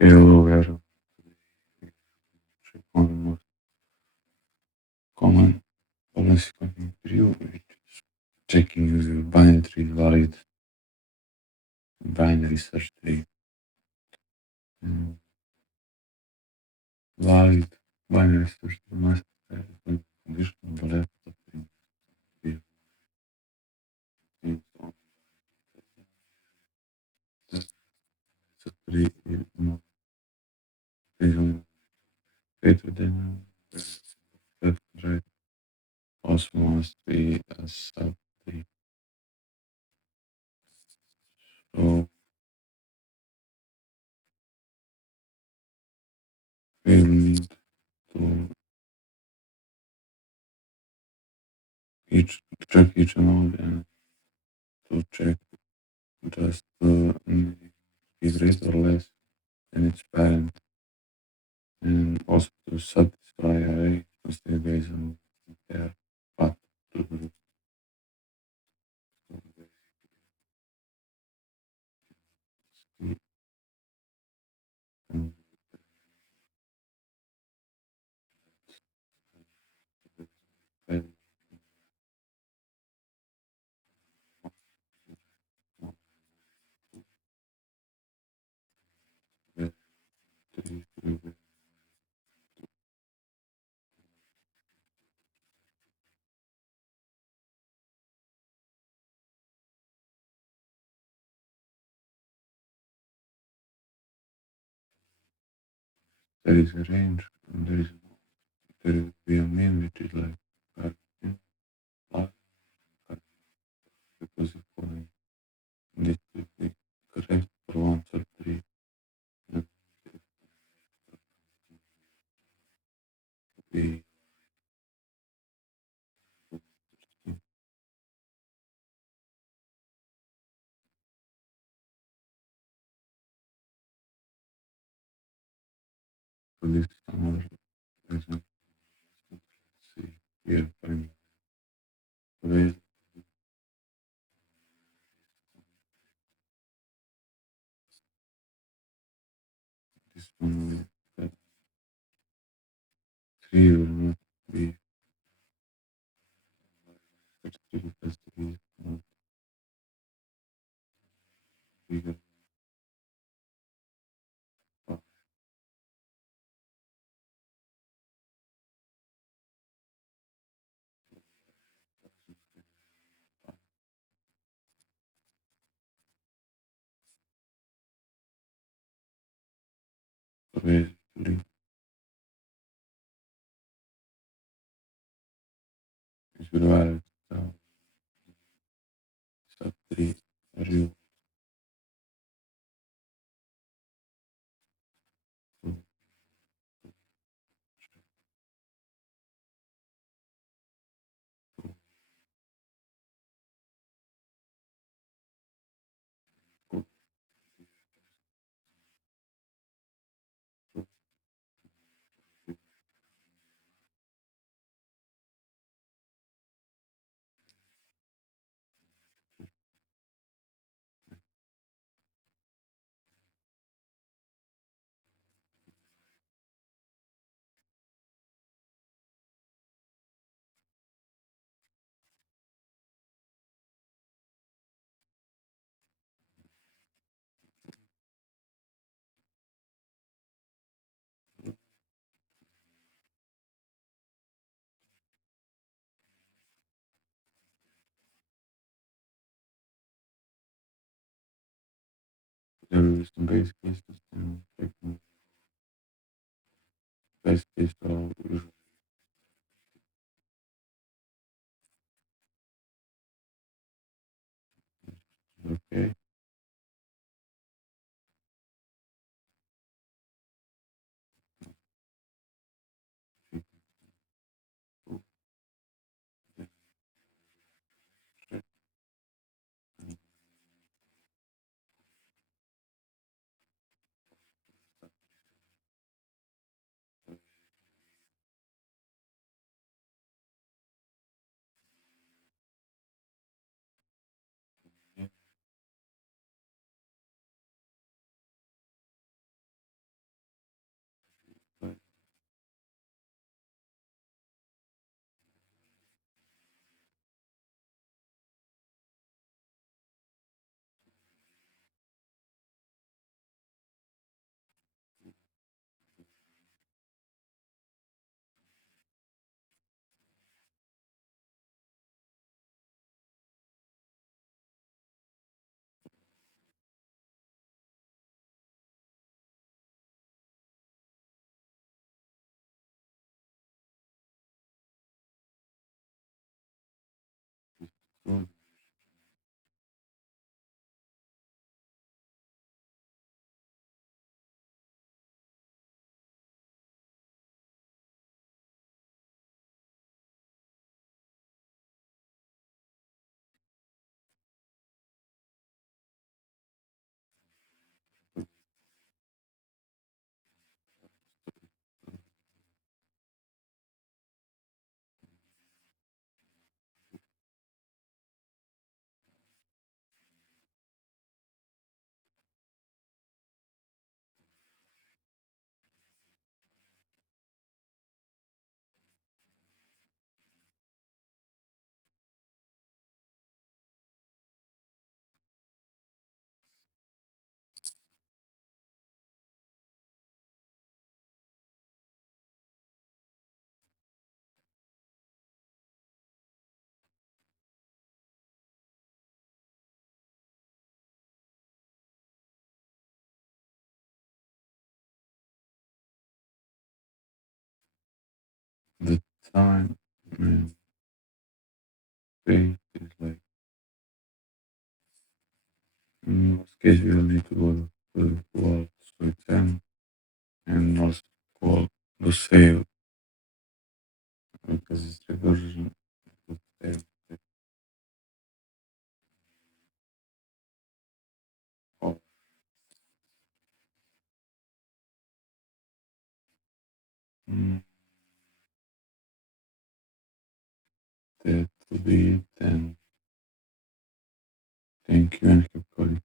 Hello, we are on the most common policy interview, which is checking if your binary tree is valid, binary search tree. Valid binary search tree must have a condition on the left of the search tree is not greater than left and right. Also must be a subtree. So we will need to check each node and to check just be greater or less than its parent, and also to satisfy array constraint based on their path to the root. And there is a range, and there will be a mean which is like plus because of calling this will be correct for one sub tree. And be for this another example. Let's see here find ways this one will that three will not be such three because three is not bigger. So basically is valid sub tree real there is some base cases and checking base case are usually okay. the time and space is like, in most cases, we will need to go out to 10 and also call the save because it's recursion to save all. Mm, that to be it, and thank you and keep calling.